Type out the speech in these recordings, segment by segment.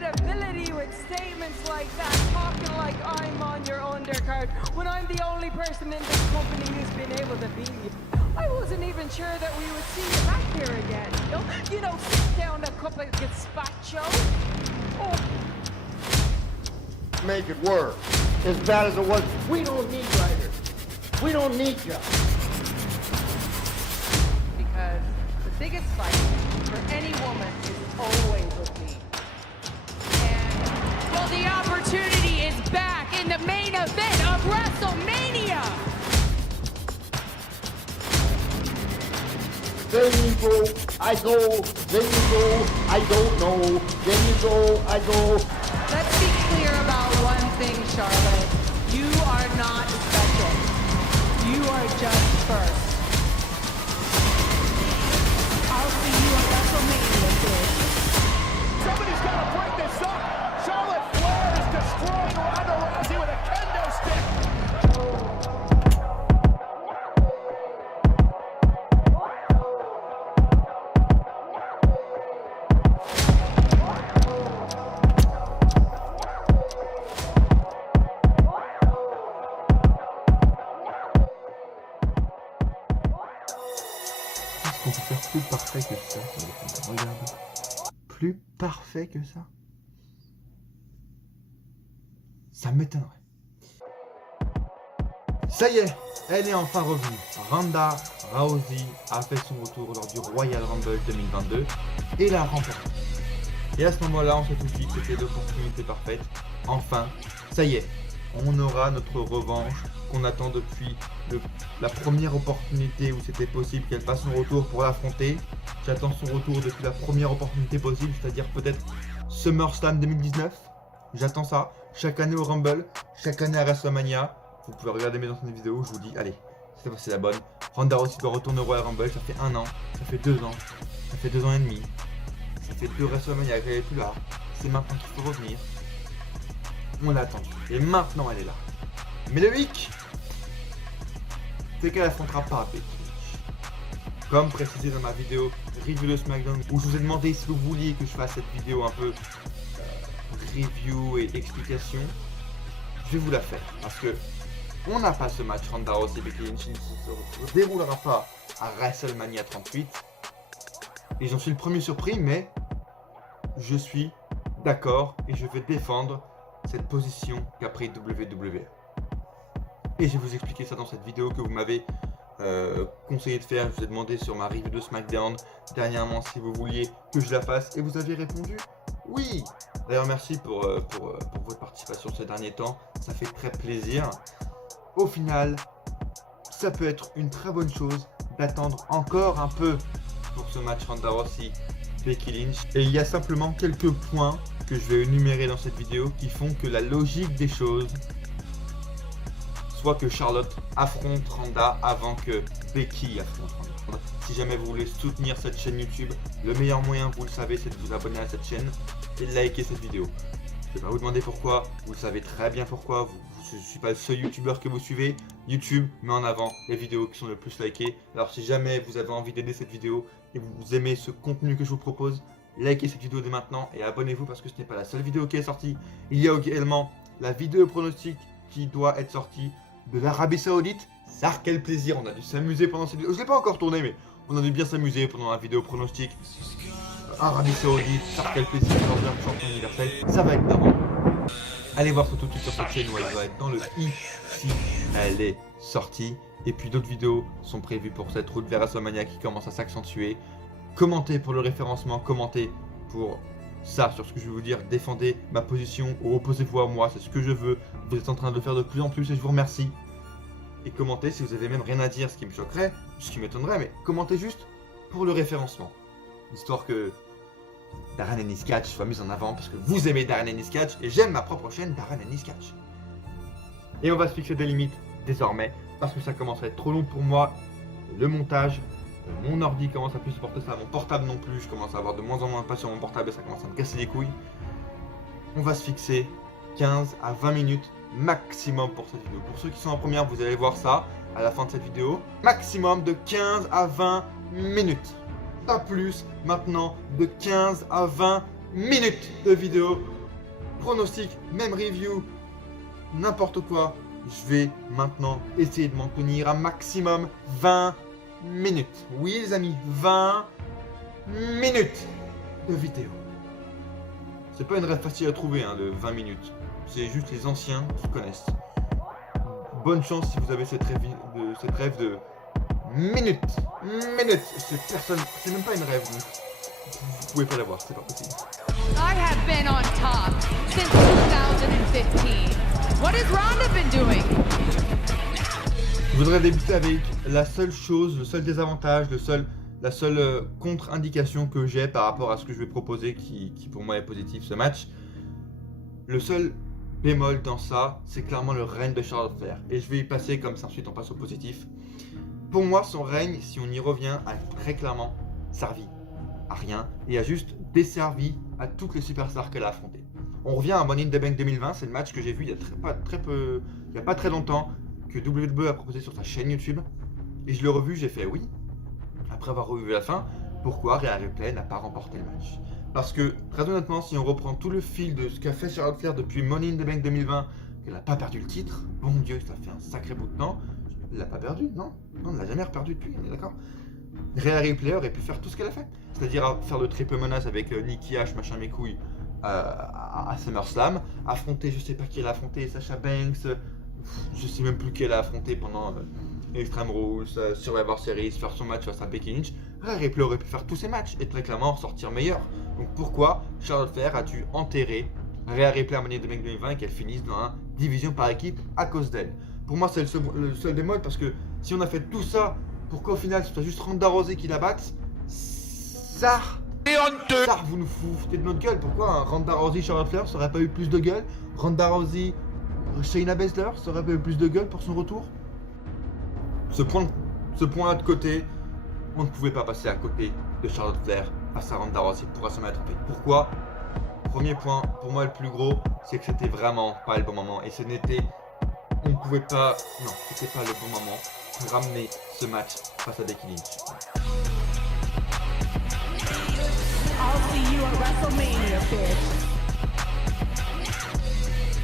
credibility with statements like that, talking like I'm on your undercard, when I'm the only person in this company who's been able to beat you. I wasn't even sure that we would see you back here again. You know, sit down a cup of gazpacho. Oh. Make it work. As bad as it was, we don't need writers. We don't need you. Because the biggest fight for any woman is always with me. And, well, the opportunity is back in the main event of WrestleMania. Then you go, I go, then you go, I don't know, then you go, I go. Let's be clear about one thing, Charlotte. You are not special. You are just first. I'll see you at WrestleMania, kid. Somebody's got to break this up. Charlotte Flair is destroying Ronda Rousey with a kendo stick. On peut faire plus parfait que ça. Regarde. Plus parfait que ça. Ça m'étonnerait. Ça y est, elle est enfin revenue. Ronda Rousey a fait son retour lors du Royal Rumble 2022 et l'a remporté. Et à ce moment-là, on s'est tout dit que c'était l'opportunité parfaite. Enfin, ça y est, on aura notre revanche qu'on attend depuis la première opportunité où c'était possible qu'elle fasse son retour pour l'affronter. J'attends son retour depuis la première opportunité possible, c'est-à-dire peut-être SummerSlam 2019. J'attends ça. Chaque année au Rumble, chaque année à WrestleMania. Vous pouvez regarder mes anciennes vidéos, je vous dis, allez, cette fois c'est la bonne. Ronda Rousey doit retourner au Royal Rumble, ça fait 1 an, ça fait 2 ans, ça fait 2 ans et demi. Ça fait 2 WrestleMania qu'elle est plus là. C'est maintenant qu'il faut revenir. On l'a attendu. Et maintenant elle est là. Mais le hic, c'est qu'elle affrontera pas Becky Lynch. Comme précisé dans ma vidéo review de SmackDown, où je vous ai demandé si vous vouliez que je fasse cette vidéo un peu review et explication, je vais vous la faire. Parce que on n'a pas ce match Ronda Rousey Becky Lynch, il ne se déroulera pas à WrestleMania 38. Et j'en suis le premier surpris, mais je suis d'accord et je vais défendre cette position qu'a pris WWE. Et je vais vous expliquer ça dans cette vidéo que vous m'avez conseillé de faire. Je vous ai demandé sur ma review de SmackDown dernièrement si vous vouliez que je la fasse et vous avez répondu oui. D'ailleurs merci pour votre participation ces derniers temps, ça fait très plaisir. Au final, ça peut être une très bonne chose d'attendre encore un peu pour ce match Ronda Rousey Becky Lynch. Et il y a simplement quelques points que je vais énumérer dans cette vidéo qui font que la logique des choses soit que Charlotte affronte Ronda avant que Becky affronte Ronda. Si jamais vous voulez soutenir cette chaîne YouTube, le meilleur moyen, vous le savez, c'est de vous abonner à cette chaîne et de liker cette vidéo. Je ne vais pas vous demander pourquoi, vous le savez très bien pourquoi, je ne suis pas le seul youtubeur que vous suivez. YouTube met en avant les vidéos qui sont le plus likées. Alors si jamais vous avez envie d'aider cette vidéo et vous aimez ce contenu que je vous propose, likez cette vidéo dès maintenant et abonnez-vous parce que ce n'est pas la seule vidéo qui est sortie. Il y a également la vidéo pronostic qui doit être sortie de l'Arabie Saoudite. Ça, quel plaisir, on a dû s'amuser pendant cette vidéo. Je ne l'ai pas encore tourné, mais on a dû bien s'amuser pendant la vidéo pronostic. Arabie Saoudite, ça, quel plaisir, champion universel, ça va être d'avant. Allez voir tout de suite sur cette chaîne où elle va être dans le i si elle est sortie. Et puis d'autres vidéos sont prévues pour cette route vers WrestleMania qui commence à s'accentuer. Commentez pour le référencement, commentez pour ça, sur ce que je vais vous dire, défendez ma position ou opposez-vous à moi, c'est ce que je veux. Vous êtes en train de le faire de plus en plus et je vous remercie. Et commentez si vous avez même rien à dire, ce qui me choquerait, ce qui m'étonnerait, mais commentez juste pour le référencement. Histoire que Darren Ennis Catch soit mis en avant parce que vous aimez Darren Ennis Catch et j'aime ma propre chaîne Darren Ennis Catch. Et on va se fixer des limites désormais parce que ça commence à être trop long pour moi. Le montage, mon ordi commence à plus supporter ça, mon portable non plus, je commence à avoir de moins en moins de patience sur mon portable et ça commence à me casser les couilles. On va se fixer 15 à 20 minutes maximum pour cette vidéo. Pour ceux qui sont en première, vous allez voir ça à la fin de cette vidéo. Maximum de 15 à 20 minutes. Pas plus, maintenant de 15 à 20 minutes de vidéo. Pronostic, même review, n'importe quoi. Je vais maintenant essayer de m'en tenir à maximum 20 minutes. Oui les amis, 20 minutes de vidéo. C'est pas une rêve facile à trouver de 20 minutes. C'est juste les anciens qui connaissent. Bonne chance si vous avez cette rêve de minutes. C'est même pas une rêve. Donc vous pouvez pas l'avoir, c'est pas possible. I have been on top since 2015. What has Ronda been doing? Je voudrais débuter avec la seule chose, le seul désavantage, la seule contre-indication que j'ai par rapport à ce que je vais proposer qui pour moi est positif ce match. Le seul bémol dans ça, c'est clairement le règne de Charlotte Flair. Et je vais y passer comme ça, ensuite on passe au positif. Pour moi, son règne, si on y revient, a très clairement servi à rien et a juste desservi à toutes les superstars qu'elle a affrontées. On revient à Money in the Bank 2020, c'est le match que j'ai vu il y a pas très longtemps, que WWE a proposé sur sa chaîne YouTube. Et je l'ai revu, j'ai fait oui. Après avoir revu la fin, pourquoi Rhea Ripley n'a pas remporté le match? Parce que, très honnêtement, si on reprend tout le fil de ce qu'a fait Charlotte Flair depuis Money in the Bank 2020, qu'elle n'a pas perdu le titre, bon Dieu, ça fait un sacré bout de temps, elle l'a pas perdu, non, elle l'a jamais perdu depuis, on est d'accord? Rhea Ripley aurait pu faire tout ce qu'elle a fait, c'est-à-dire faire le triple menace avec Nikki Ash, machin mes couilles, à SummerSlam, affronter, je sais pas qui elle a affronté, Sasha Banks, je sais même plus qui elle a affronté pendant Extreme Rules, Survivor Series, faire son match face à Becky Lynch. Rhea Ripley aurait pu faire tous ces matchs et très clairement en sortir meilleur. Donc pourquoi Charlotte Flair a dû enterrer Rhea Ripley à Money in the Bank 2020 et qu'elle finisse dans la division par équipe à cause d'elle? Pour moi c'est le seul bémol parce que si on a fait tout ça pour qu'au final ce soit juste Ronda Rousey qui la batte, ça vous nous foutez de notre gueule. Pourquoi Ronda Rousey Charlotte Flair ça aurait pas eu plus de gueule? Ronda Rousey Shayna Baszler ça aurait pas eu plus de gueule pour son retour? Ce point-là de côté, on ne pouvait pas passer à côté de Charlotte Flair face à Ronda Rousey pour SummerSlam. Pourquoi? Premier point, pour moi le plus gros, c'est que c'était vraiment pas le bon moment et on ne pouvait pas, non, c'était pas le bon moment pour ramener ce match face à Becky Lynch. I'll see you at WrestleMania, bitch.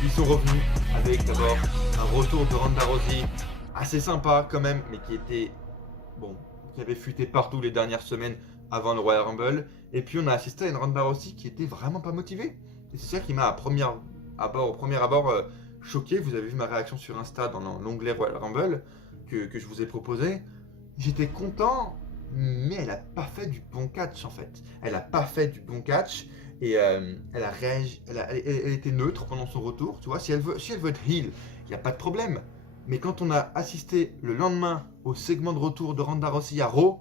Ils sont revenus avec d'abord un retour de Ronda Rousey assez sympa quand même, mais qui avait fuité partout les dernières semaines avant le Royal Rumble. Et puis on a assisté à une Ronda Rousey qui était vraiment pas motivée. Et c'est ça qui m'a au premier abord choqué. Vous avez vu ma réaction sur Insta dans l'onglet Royal Rumble que je vous ai proposé. J'étais content, mais elle a pas fait du bon catch en fait. Elle a pas fait du bon catch et elle a réagi, elle était neutre pendant son retour. Tu vois, si elle veut être heel, il y a pas de problème. Mais quand on a assisté le lendemain au segment de retour de Ronda Rousey à Raw,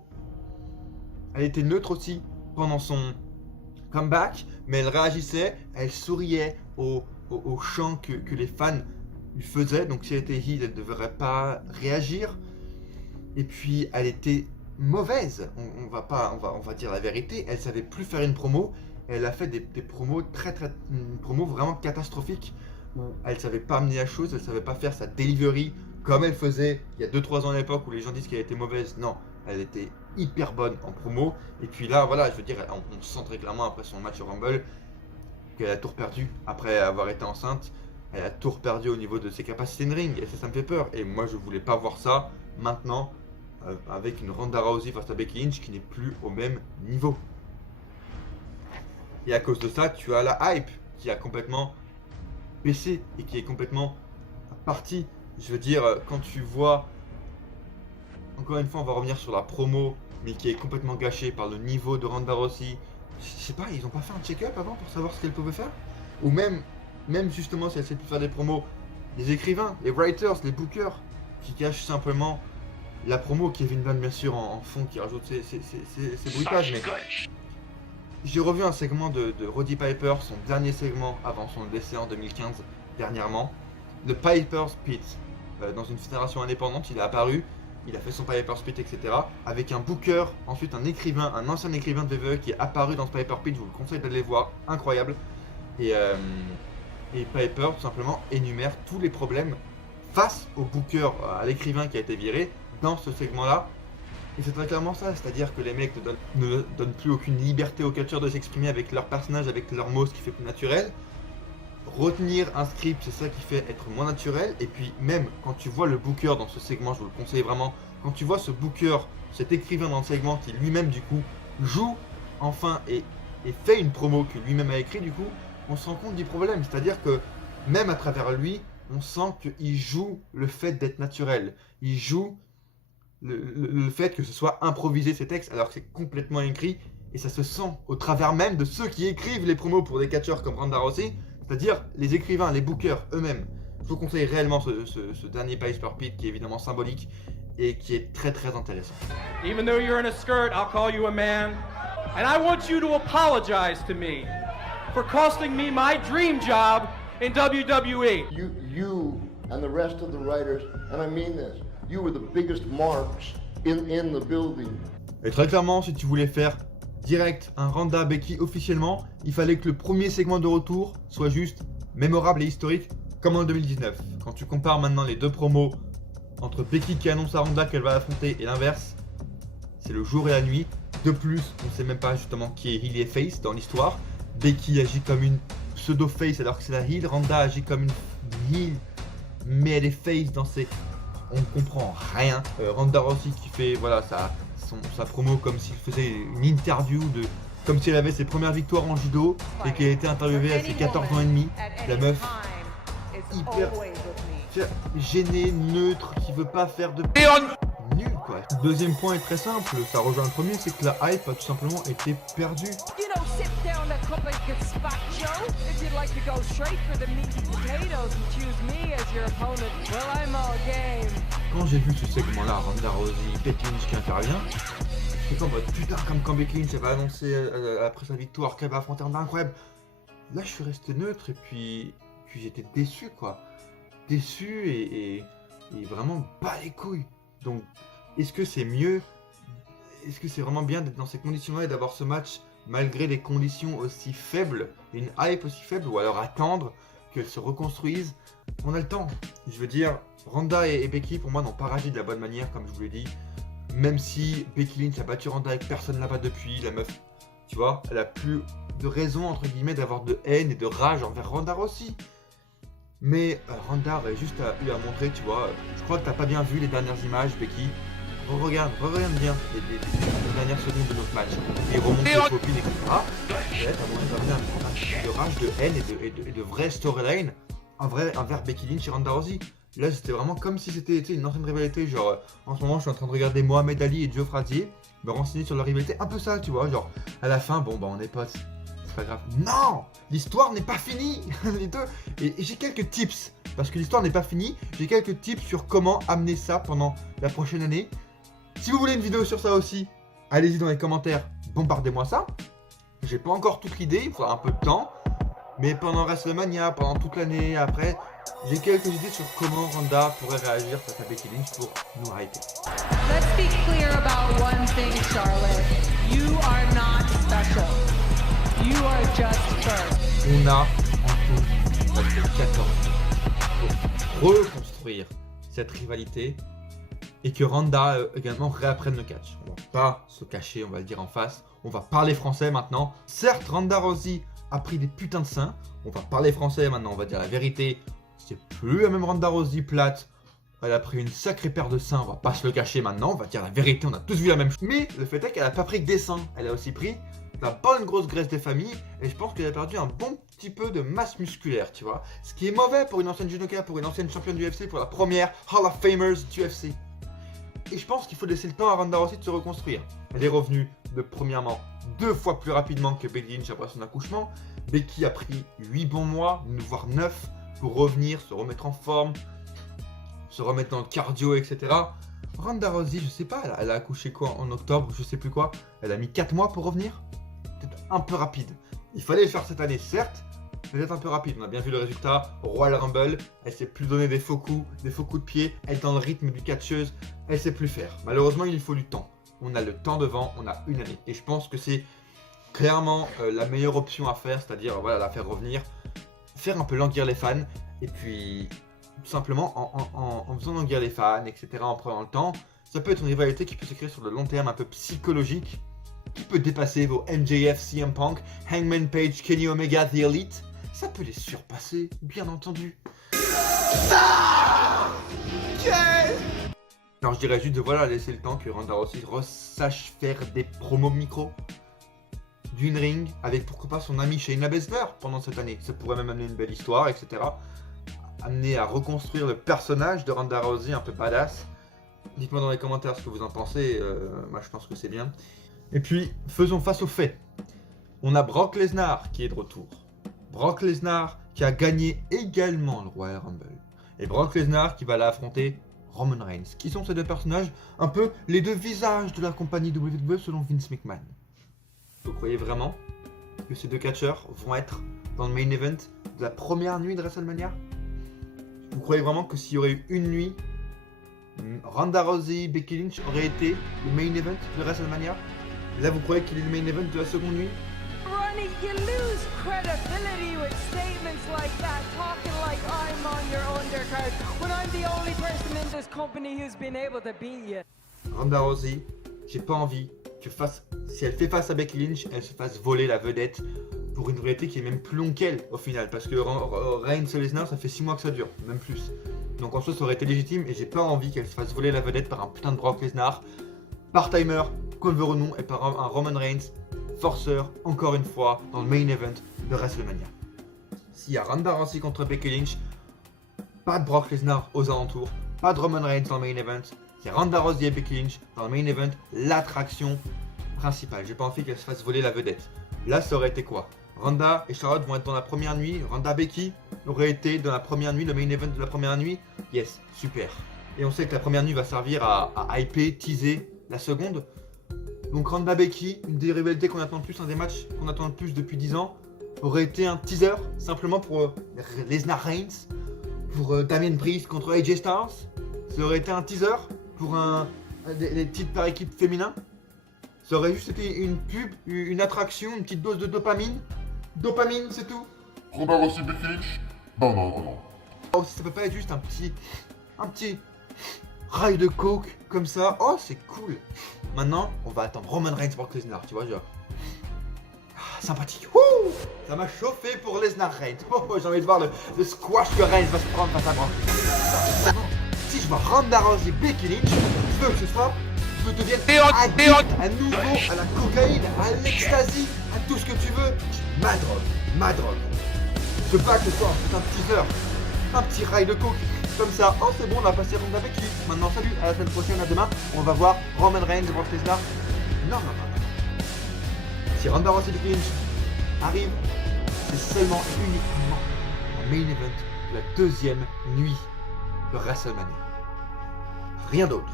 elle était neutre aussi pendant son comeback, mais elle réagissait, elle souriait au chant que les fans lui faisaient. Donc si elle était heel, elle ne devrait pas réagir. Et puis elle était mauvaise, on va dire la vérité, elle savait plus faire une promo. Elle a fait des promos une promo vraiment catastrophique. Elle savait pas amener la chose, elle savait pas faire sa delivery comme elle faisait il y a 2-3 ans à l'époque où les gens disent qu'elle était mauvaise. Non, elle était hyper bonne en promo. Et puis là, voilà, je veux dire, on sent très clairement après son match au Rumble qu'elle a tout perdu après avoir été enceinte. Elle a tout perdu au niveau de ses capacités de ring et ça me fait peur. Et moi, je voulais pas voir ça maintenant avec une Ronda Rousey face à Becky Lynch qui n'est plus au même niveau. Et à cause de ça, tu as la hype qui a complètement baissé et qui est complètement partie. Je veux dire, quand tu vois, encore une fois, on va revenir sur la promo, mais qui est complètement gâchée par le niveau de Ronda Rousey. Je sais pas, ils ont pas fait un check-up avant pour savoir ce qu'elle pouvait faire? Ou même justement, si elle sait plus faire des promos, les écrivains, les writers, les bookers, qui cachent simplement la promo. Kevin Dunn, bien sûr, en fond, qui rajoute ses bruitages, mais j'ai revu un segment de Roddy Piper, son dernier segment avant son décès en 2015, dernièrement. Le Piper's Pit, dans une fédération indépendante, il est apparu, il a fait son Piper's Pit, etc. Avec un booker, ensuite un écrivain, un ancien écrivain de WWE qui est apparu dans ce Piper's Pit, je vous le conseille d'aller voir, incroyable. Et Piper, tout simplement, énumère tous les problèmes face au booker, à l'écrivain qui a été viré, dans ce segment-là. Et c'est très clairement ça, c'est-à-dire que les mecs ne donnent plus aucune liberté aux catcheurs de s'exprimer avec leur personnage, avec leurs mots, ce qui fait plus naturel. Retenir un script, c'est ça qui fait être moins naturel. Et puis même quand tu vois le booker dans ce segment, je vous le conseille vraiment, quand tu vois ce booker, cet écrivain dans le segment qui lui-même du coup joue enfin et fait une promo que lui-même a écrit, du coup on se rend compte du problème. C'est-à-dire que même à travers lui, on sent qu'il joue le fait d'être naturel. Il joue le fait que ce soit improvisé ces textes alors que c'est complètement écrit. Et ça se sent au travers même de ceux qui écrivent les promos pour des catcheurs comme Ronda Rousey, c'est-à-dire les écrivains, les bookers eux-mêmes. Je vous conseille réellement ce dernier Pies per Pit qui est évidemment symbolique et qui est très très intéressant. Even though you're in a skirt, I'll call you a man. And I want you to apologize to me for costing me my dream job in WWE. You and the rest of the writers, and I mean this, you were the biggest marks in the building. Et très clairement, si tu voulais faire direct un Ronda Becky officiellement, il fallait que le premier segment de retour soit juste mémorable et historique comme en 2019. Quand tu compares maintenant les deux promos entre Becky qui annonce à Ronda qu'elle va l'affronter et l'inverse, c'est le jour et la nuit. De plus, on sait même pas justement qui est heel et face dans l'histoire. Becky agit comme une pseudo-face alors que c'est la heel. Ronda agit comme une heel, mais elle est face dans ses... On comprend rien. Ronda Rousey qui fait voilà sa promo comme s'il faisait une interview comme si elle avait ses premières victoires en judo et qu'elle a été interviewée à ses 14 ans et demi. La meuf hyper gênée, neutre, qui veut pas faire de nul quoi. Deuxième point est très simple, ça rejoint le premier, c'est que la hype a tout simplement été perdue. You know, sit down a cup of gazpacho if you'd like to go straight for the meaty potatoes and choose me as your opponent. Well, I'm all game. Quand j'ai vu ce segment-là, Ronda Rousey, Becky Lynch qui intervient, c'est comme putain, comme quand Becky Lynch va annoncer après sa victoire qu'elle va affronter Ronda, incroyable. Là, je suis resté neutre et puis j'étais déçu quoi, déçu et vraiment bas les couilles. Donc, est-ce que c'est mieux? Est-ce que c'est vraiment bien d'être dans ces conditions-là et d'avoir ce match malgré des conditions aussi faibles, une hype aussi faible, ou alors attendre qu'elles se reconstruisent? On a le temps. Je veux dire, Ronda et Becky pour moi n'ont pas réagi de la bonne manière, comme je vous l'ai dit. Même si Becky Lynch a battu Ronda et que personne là-bas depuis, la meuf, tu vois, elle a plus de raison entre guillemets d'avoir de haine et de rage envers Ronda Rousey. Mais Ronda aurait juste eu à montrer, tu vois, je crois que t'as pas bien vu les dernières images, Becky. Regarde bien les dernières secondes de notre match. Et remonte les copines, etc. Peut-être à mon avis, un de rage, de haine et de vraie storyline envers Becky Lynch et Ronda Rousey. Là, c'était vraiment comme si c'était une ancienne rivalité. Genre, en ce moment, je suis en train de regarder Mohamed Ali et Joe Frazier, me renseigner sur leur rivalité. Un peu ça, tu vois. Genre, à la fin, bon, bah, on est potes. C'est pas grave. Non! L'histoire n'est pas finie! Les deux. Et j'ai quelques tips. Parce que l'histoire n'est pas finie. J'ai quelques tips sur comment amener ça pendant la prochaine année. Si vous voulez une vidéo sur ça aussi, allez-y dans les commentaires, bombardez-moi ça. J'ai pas encore toute l'idée, il faudra un peu de temps. Mais pendant WrestleMania, pendant toute l'année après, j'ai quelques idées sur comment Ronda pourrait réagir face à Becky Lynch pour nous hyper. Let's be clear about one thing, Charlotte. You are not special. You are just first. On a en tout presque 14 ans pour reconstruire cette rivalité et que Ronda également réapprenne le catch. On va pas se cacher, on va le dire en face. On va parler français maintenant. Certes, Ronda Rousey a pris des putains de seins. On va parler français maintenant, on va dire la vérité. C'est plus la même Ronda Rousey plate. Elle a pris une sacrée paire de seins, on va pas se le cacher maintenant. On va dire la vérité, on a tous vu la même chose. Mais le fait est qu'elle a pas pris que des seins. Elle a aussi pris la bonne grosse graisse des familles. Et je pense qu'elle a perdu un bon petit peu de masse musculaire, tu vois. Ce qui est mauvais pour une ancienne judoka, pour une ancienne championne du UFC, pour la première Hall of Famers du UFC. Et je pense qu'il faut laisser le temps à Ronda Rousey de se reconstruire. Elle est revenue premièrement 2 fois plus rapidement que Becky Lynch après son accouchement. Becky a pris 8 bons mois, voire 9, pour revenir, se remettre en forme, se remettre dans le cardio, etc. Ronda Rousey, je sais pas, elle a accouché quoi en octobre, je sais plus quoi. Elle a mis 4 mois pour revenir. Peut-être un peu rapide. Il fallait le faire cette année, certes, mais peut-être un peu rapide. On a bien vu le résultat au Royal Rumble. Elle sait plus donner des faux coups de pied. Elle est dans le rythme du catcheuse. Elle sait plus faire. Malheureusement, il faut du temps. On a le temps devant, on a une année. Et je pense que c'est clairement la meilleure option à faire, c'est-à-dire voilà, la faire revenir, faire un peu languir les fans, et puis tout simplement en faisant languir les fans, etc., en prenant le temps, Ça peut être une rivalité qui peut s'écrire sur le long terme, un peu psychologique, qui peut dépasser vos MJF, CM Punk, Hangman Page, Kenny Omega, The Elite. Ça peut les surpasser, bien entendu. Alors je dirais juste de voilà, laisser le temps que Ronda Rousey sache faire des promos micro d'une ring avec pourquoi pas son ami Shayna Baszler pendant cette année. Ça pourrait même amener une belle histoire, etc. Amener à reconstruire le personnage de Ronda Rousey un peu badass. Dites-moi dans les commentaires ce que vous en pensez, moi je pense que c'est bien. Et puis, faisons face aux faits. On a Brock Lesnar qui est de retour. Brock Lesnar qui a gagné également le Royal Rumble. Et Brock Lesnar qui va l'affronter Roman Reigns. Qui sont ces deux personnages? Un peu les deux visages de la compagnie WWE selon Vince McMahon. Vous croyez vraiment que ces deux catcheurs vont être dans le main event de la première nuit de WrestleMania? Vous croyez vraiment que s'il y aurait eu une nuit, Ronda Rousey, Becky Lynch aurait été le main event de WrestleMania? Là, vous croyez qu'il est le main event de la seconde nuit? Ronnie, you lose credibility with statements like that, talking like I'm on your undercard, when I'm the only person in this company who's been able to beat you. Ronda Rousey, j'ai pas envie que si elle fait face à Becky Lynch, elle se fasse voler la vedette pour une rivalité qui est même plus longue qu'elle au final, parce que Reigns et Lesnar, ça fait 6 mois que ça dure, même plus. Donc en soi, ça aurait été légitime et j'ai pas envie qu'elle se fasse voler la vedette par un putain de Brock Lesnar, part-timer, qu'on le veut ou non, et par un Roman Reigns, forceur, encore une fois, dans le main event de WrestleMania. S'il y a Ronda Rousey contre Becky Lynch, pas de Brock Lesnar aux alentours, pas de Roman Reigns dans le main event, c'est Ronda Rousey et Becky Lynch dans le main event, l'attraction principale. J'ai pas envie qu'elle se fasse voler la vedette. Là, ça aurait été quoi? Ronda et Charlotte vont être dans la première nuit, Ronda Becky aurait été dans la première nuit, le main event de la première nuit. Yes, super. Et on sait que la première nuit va servir à hyper, teaser la seconde. Donc Ronda Becky, une des rivalités qu'on attend le plus, un des matchs qu'on attend le plus depuis 10 ans, aurait été un teaser simplement pour Lesnar Reigns, pour Damien Priest contre AJ Styles. Ça aurait été un teaser pour les titres par équipe féminin. Ça aurait juste été une pub, une attraction, une petite dose de dopamine. Dopamine, c'est tout. Ronda Rousey, Becky Lynch? Non. Oh, ça peut pas être juste un petit rail de coke comme ça. Oh, c'est cool. Maintenant, on va attendre Roman Reigns pour Lesnar, tu vois, genre. Sympathique. Wouh, ça m'a chauffé pour Lesnar Reigns. Oh, j'ai envie de voir le squash que Reigns va se prendre face à Brock. Si je vois Ronda Rousey, Becky Lynch, je veux que ce soit, je devienne addict à nouveau à la cocaïne, à l'ecstasy, à tout ce que tu veux. Ma drogue. Je veux pas que ce soit un putain de teaser, un petit rail de coke, comme ça. Oh, c'est bon, on a passé Ronda avec lui. Maintenant, salut, à la semaine prochaine, à demain, on va voir Roman Reigns et Brock Lesnar. Non. Si Ronda Rousey et Becky Lynch arrive, c'est seulement et uniquement un main event de la deuxième nuit de WrestleMania. Rien d'autre.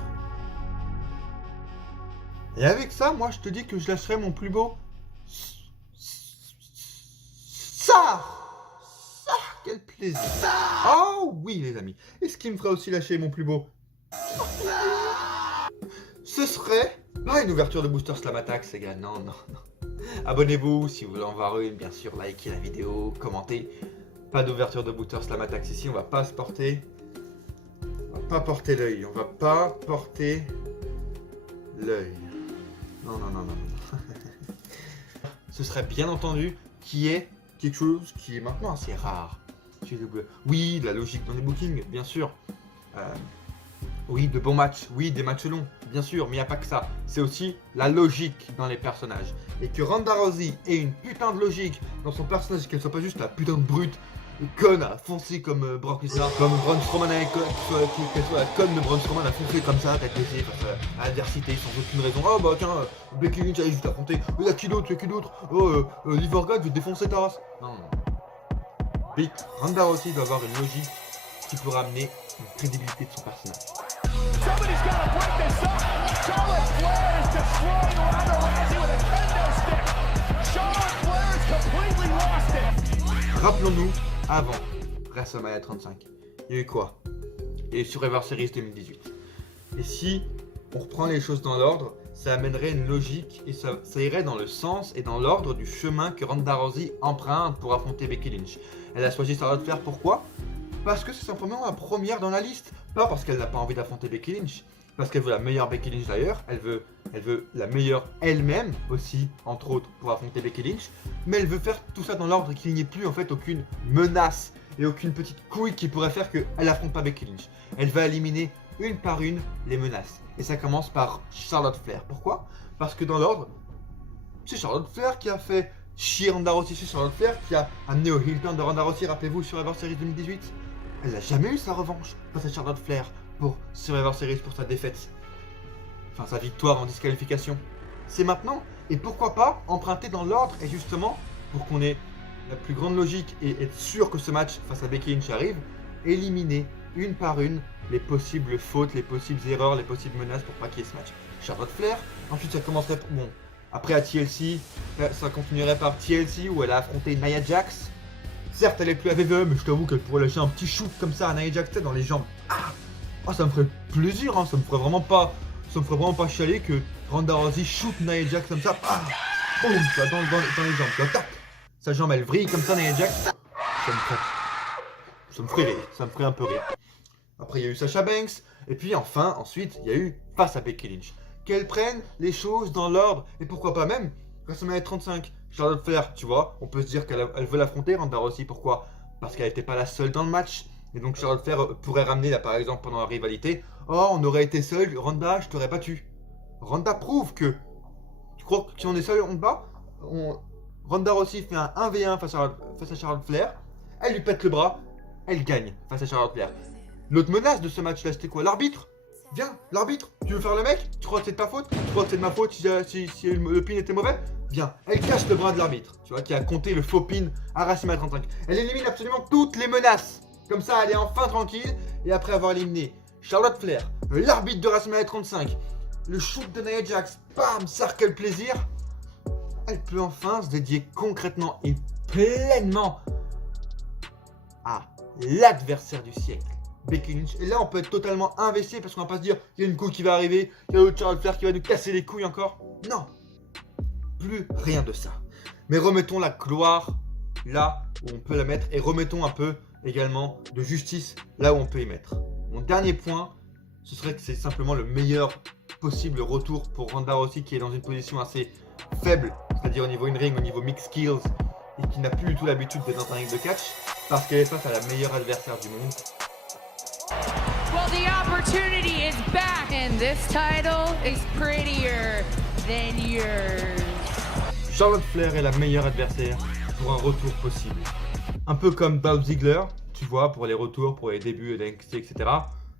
Et avec ça, moi je te dis que je lâcherai mon plus beau. Ça, quel plaisir. Oh oui les amis. Et ce qui me ferait aussi lâcher mon plus beau, ce serait pas une ouverture de Booster Slam Attack, les gars. Non. Abonnez-vous si vous voulez en voir une, bien sûr, likez la vidéo, commentez. Pas d'ouverture de Booster Slam Attack ici, on va pas se porter. On va pas porter l'œil, on va pas porter l'œil. Non. Ce serait bien entendu qui est quelque chose qui est maintenant assez rare. Oui, de la logique dans les bookings, bien sûr. Oui, de bons matchs, oui, des matchs longs, bien sûr, mais il n'y a pas que ça. C'est aussi la logique dans les personnages. Et que Ronda Rousey ait une putain de logique dans son personnage, qu'elle soit pas juste la putain de brute, conne à foncer comme Brock Lesnar, comme Braun Strowman, qu'elle soit la conne de Braun Strowman à foncer comme ça, tête baissée, face à l'adversité, sans aucune raison. Oh bah tiens, Becky Lynch allait juste affronter, il y a qui d'autre, oh, Liv Morgan, je vais défoncer ta race. Non. Ronda Rousey doit avoir une logique qui peut ramener une crédibilité de son personnage. Somebody's got to break this up. Charlotte Flair is destroying Ronda Rousey with a kendo stick. Charlotte Flair has completely lost it. Rappelons-nous, avant WrestleMania 35, il y a eu quoi? Il y a eu Survivor Series 2018. Et si on reprend les choses dans l'ordre, ça amènerait une logique et ça irait dans le sens et dans l'ordre du chemin que Ronda Rousey emprunte pour affronter Becky Lynch. Elle a choisi Charlotte Flair, pourquoi? Parce que c'est simplement la première dans la liste. Pas parce qu'elle n'a pas envie d'affronter Becky Lynch. parce qu'elle veut la meilleure Becky Lynch d'ailleurs, elle veut la meilleure elle-même aussi, entre autres, pour affronter Becky Lynch, mais elle veut faire tout ça dans l'ordre qu'il n'y ait plus en fait aucune menace et aucune petite couille qui pourrait faire qu'elle affronte pas Becky Lynch. Elle va éliminer une par une les menaces. Et ça commence par Charlotte Flair. Pourquoi? Parce que dans l'ordre, c'est Charlotte Flair qui a fait chier Ronda Rousey, c'est Charlotte Flair qui a amené au heel turn de Ronda Rousey, rappelez-vous, Survivor Series 2018. Elle n'a jamais eu sa revanche face à Charlotte Flair pour Survivor Series pour sa défaite. Enfin, sa victoire en disqualification. C'est maintenant, et pourquoi pas emprunter dans l'ordre, et justement, pour qu'on ait la plus grande logique et être sûr que ce match face à Becky Lynch arrive, éliminer une par une les possibles fautes, les possibles erreurs, les possibles menaces pour pas qu'il y ait ce match. Charlotte Flair, ensuite ça commencerait, bon, après à TLC, ça continuerait par TLC où elle a affronté Nia Jax. Certes elle est plus à VVE, mais je t'avoue qu'elle pourrait lâcher un petit shoot comme ça à Nia Jax dans les jambes. Ah, ça me ferait plaisir, hein, ça me ferait vraiment pas chialer que Ronda Rousey shoot Nia Jax comme ça. Boum, dans les jambes, là, tac. Sa jambe elle vrille comme ça Nia Jax. Ça me ferait rire, ça me ferait un peu rire. Après il y a eu Sasha Banks, et puis enfin, ensuite, il y a eu face à Becky Lynch. Qu'elle prenne les choses dans l'ordre, et pourquoi pas même WrestleMania 35, Charlotte Flair, tu vois, on peut se dire qu'elle veut l'affronter, Ronda Rousey, pourquoi? Parce qu'elle n'était pas la seule dans le match, et donc Charlotte Flair pourrait ramener là par exemple pendant la rivalité, oh on aurait été seul, Ronda, je t'aurais battu. Ronda prouve que, tu crois que si on est seul, on te bat? Ronda Rousey fait un 1v1 face à Charlotte Flair, elle lui pète le bras, elle gagne face à Charlotte Flair. L'autre menace de ce match-là, c'était quoi? L'arbitre? Viens, l'arbitre, tu veux faire le mec? Tu crois que c'est de ta faute? Tu crois que c'est de ma faute si le pin était mauvais? Viens, elle cache le bras de l'arbitre, tu vois, qui a compté le faux pin à WrestleMania 35. Elle élimine absolument toutes les menaces. Comme ça, elle est enfin tranquille. Et après avoir éliminé Charlotte Flair, l'arbitre de WrestleMania 35, le shoot de Nia Jax, bam, cercle plaisir, elle peut enfin se dédier concrètement et pleinement à l'adversaire du siècle, Becky Lynch. Et là on peut être totalement investi parce qu'on va pas se dire il y a une couille qui va arriver, il y a l'autre Charlotte Flair qui va nous casser les couilles encore. Non, plus rien de ça. Mais remettons la gloire là où on peut la mettre et remettons un peu également de justice là où on peut y mettre. Mon dernier point, ce serait que c'est simplement le meilleur possible retour pour Ronda Rousey qui est dans une position assez faible, c'est-à-dire au niveau in-ring, au niveau mixed skills, et qui n'a plus du tout l'habitude d'être dans un ring de catch parce qu'elle est face à la meilleure adversaire du monde. Well, the opportunity is back, and this title is prettier than yours. Charlotte Flair est la meilleure adversaire pour un retour possible. Un peu comme Dolph Ziggler, tu vois, pour les retours, pour les débuts d'NXT, etc.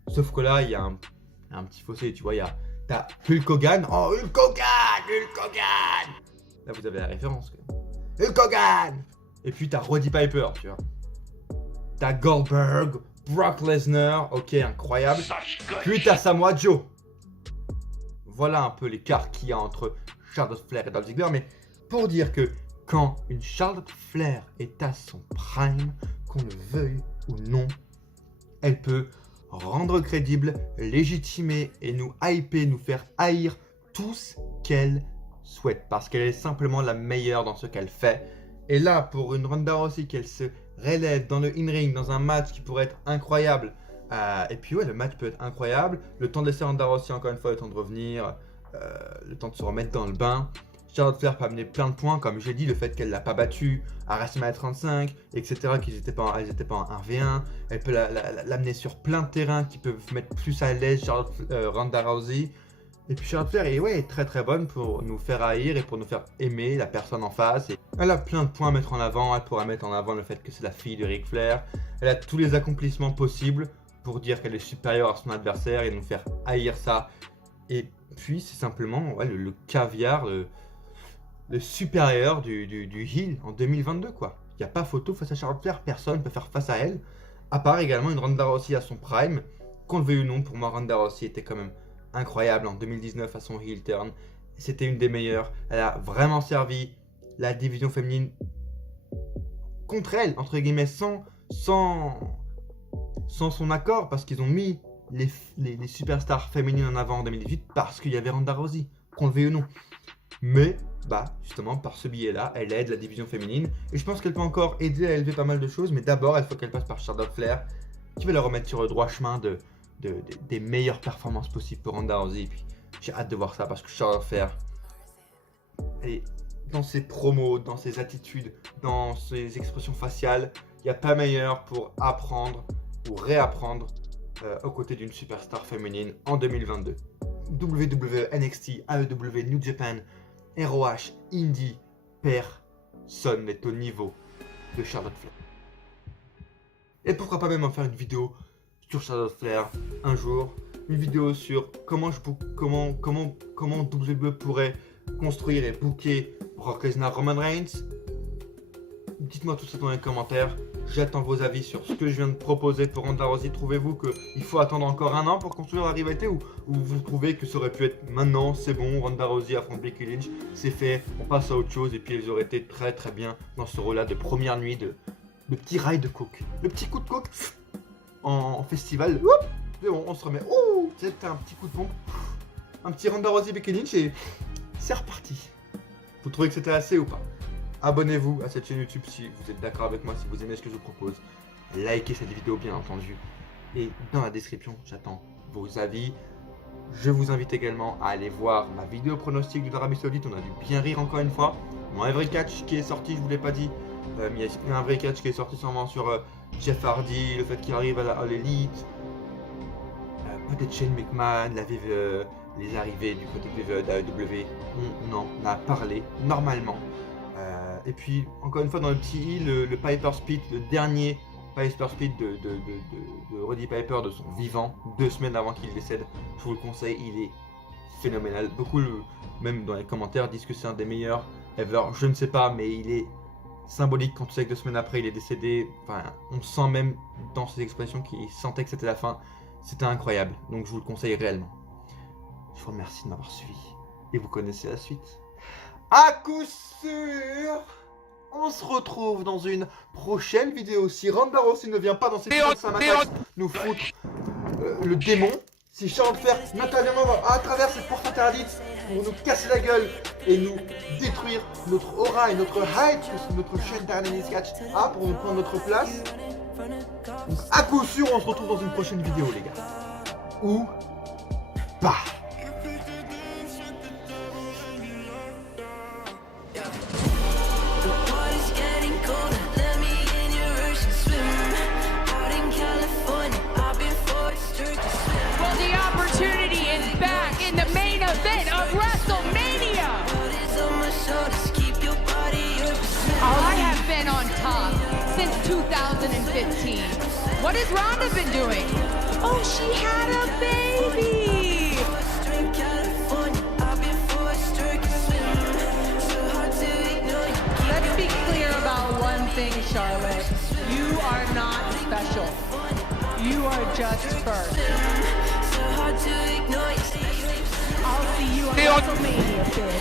Sauf que là, il y a un petit fossé, tu vois, t'as Hulk Hogan. Oh, Hulk Hogan. Là, vous avez la référence. Hulk Hogan. Et puis, t'as Roddy Piper, tu vois. T'as Goldberg, Brock Lesnar, ok, incroyable. Puis t'as Samoa Joe. Voilà un peu l'écart qu'il y a entre Charlotte Flair et Dolph Ziggler, mais pour dire que quand une Charlotte Flair est à son prime, qu'on le veuille ou non, elle peut rendre crédible, légitimer et nous hyper, nous faire haïr tout ce qu'elle souhaite, parce qu'elle est simplement la meilleure dans ce qu'elle fait. Et là, pour une Ronda Rousey, qu'elle se relève dans le in-ring, dans un match qui pourrait être incroyable, et puis ouais, le match peut être incroyable, le temps de laisser Ronda Rousey encore une fois, le temps de revenir, le temps de se remettre dans le bain. Charlotte Flair peut amener plein de points, comme j'ai dit, le fait qu'elle l'a pas battue à WrestleMania 35, etc., qu'ils n'étaient pas en 1v1. Elle peut l'amener sur plein de terrains qui peuvent mettre plus à l'aise Ronda Rousey. Et puis Charlotte Flair est très très bonne pour nous faire haïr et pour nous faire aimer la personne en face. Et elle a plein de points à mettre en avant. Elle pourra mettre en avant le fait que c'est la fille de Ric Flair. Elle a tous les accomplissements possibles pour dire qu'elle est supérieure à son adversaire et nous faire haïr ça. Et puis c'est simplement le caviar, le supérieur du heel en 2022 quoi. Il n'y a pas photo face à Charlotte Flair, personne ne peut faire face à elle. À part également une Ronda Rousey à son prime. Qu'on le veuille ou non, pour moi Ronda Rousey était quand même incroyable en 2019 à son heel turn. C'était une des meilleures. Elle a vraiment servi la division féminine contre elle, entre guillemets, sans son accord, parce qu'ils ont mis les superstars féminines en avant en 2018 parce qu'il y avait Ronda Rousey, qu'on le veuille ou non. Mais, justement, par ce biais-là, elle aide la division féminine. Et je pense qu'elle peut encore aider à élever pas mal de choses. Mais d'abord, il faut qu'elle passe par Charlotte Flair, qui va la remettre sur le droit chemin de des meilleures performances possibles pour Ronda Rousey. Puis j'ai hâte de voir ça parce que Charlotte Flair, et dans ses promos, dans ses attitudes, dans ses expressions faciales, il n'y a pas meilleur pour apprendre ou réapprendre aux côtés d'une superstar féminine en 2022. WWE, NXT, AEW, New Japan, ROH, Indie, personne n'est au niveau de Charlotte Flair. Et pourquoi pas même en faire une vidéo sur Charlotte Flair un jour, une vidéo sur comment WWE pourrait construire et booker Brock Lesnar, Roman Reigns. Dites-moi tout ça dans les commentaires. J'attends vos avis sur ce que je viens de proposer pour Ronda Rousey. Trouvez-vous qu'il faut attendre encore un an pour construire la rivalité ou vous trouvez que ça aurait pu être maintenant, c'est bon, Ronda Rousey affronte Becky Lynch, c'est fait, on passe à autre chose et puis ils auraient été très très bien dans ce rôle-là de première nuit, de petit rail de coke. Le petit coup de coke en festival, et on se remet, c'est un petit coup de pompe, un petit Ronda Rousey Becky Lynch et c'est reparti. Vous trouvez que c'était assez ou pas? Abonnez-vous à cette chaîne YouTube si vous êtes d'accord avec moi, si vous aimez ce que je vous propose. Likez cette vidéo bien entendu. Et dans la description, j'attends vos avis. Je vous invite également à aller voir ma vidéo pronostic de l'Arabie Saoudite. On a dû bien rire encore une fois. Mon Every Catch qui est sorti, je vous l'ai pas dit. Mais il y a un vrai catch qui est sorti sûrement sur Jeff Hardy, le fait qu'il arrive à l'élite. Peut-être Shane McMahon, les arrivées du côté de AEW. On en a parlé normalement. Et puis, encore une fois, dans le petit i, le Piper Speed, le dernier Piper Speed de Roddy Piper de son vivant, 2 semaines avant qu'il décède, je vous le conseille, il est phénoménal. Beaucoup, même dans les commentaires, disent que c'est un des meilleurs ever. Je ne sais pas, mais il est symbolique quand tu sais que 2 semaines après, il est décédé. Enfin, on sent même dans ses expressions qu'il sentait que c'était la fin. C'était incroyable, donc je vous le conseille réellement. Je vous remercie de m'avoir suivi et vous connaissez la suite. À coup sûr, on se retrouve dans une prochaine vidéo. Si Ronda Rousey ne vient pas dans cette vidéo, ça m'attaque nous foutre le démon. Si Charlotte Flair n'intervient pas à travers cette porte interdite pour nous casser la gueule et nous détruire notre aura et notre hype sur notre chaîne Dynamic Catch pour nous prendre notre place. Donc à coup sûr, on se retrouve dans une prochaine vidéo, les gars. Ou pas. Well, the opportunity is back in the main event of WrestleMania. I have been on top since 2015. What has Rhonda been doing? Oh, she had a baby. Let's be clear about one thing, Charlotte. You are not special. You are just first. I'll see you on WrestleMania, bitch.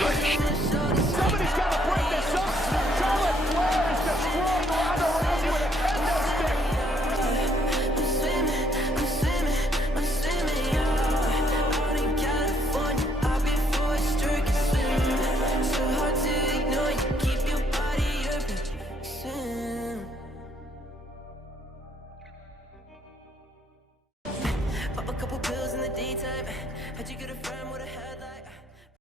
Somebody's got to break this up. Charlotte Flair is destroying